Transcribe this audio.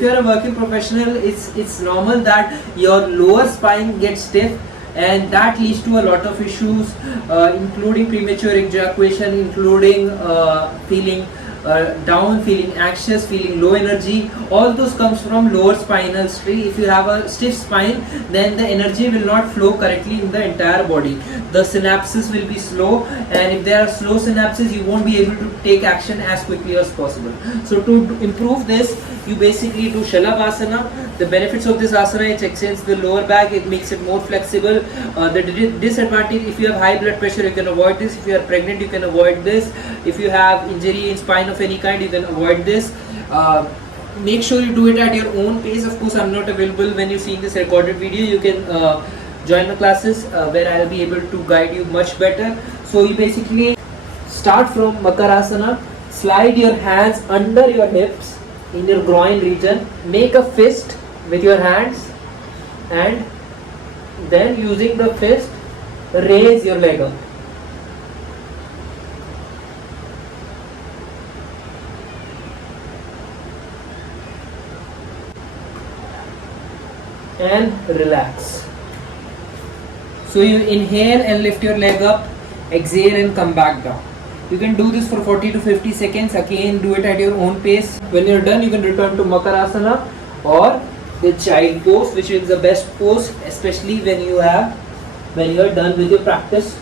If you are a working professional, it's normal that your lower spine gets stiff, and that leads to a lot of issues, including premature ejaculation, including feeling down, feeling anxious, feeling low energy. All those comes from lower spinal tree. If you have a stiff spine, then the energy will not flow correctly in the entire body. The synapses will be slow, and if there are slow synapses, you won't be able to take action as quickly as possible. So to improve this, you basically do Shalabh asana. The benefits of this asana, it extends the lower back, it makes it more flexible. The disadvantage, if you have high blood pressure, you can avoid this. If you are pregnant, you can avoid this. If you have injury in spine of any kind, you can avoid this. Make sure you do it at your own pace. Of course, I'm not available when you see this recorded video. You can join the classes where I'll be able to guide you much better. So you basically start from Makarasana, slide your hands under your hips in your groin region, make a fist with your hands, and then using the fist, raise your leg up. And relax. So you inhale and lift your leg up, exhale and come back down. You can do this for 40 to 50 seconds. Again, do it at your own pace. When you're done, you can return to Makarasana or the child pose, which is the best pose, especially when you are done with your practice.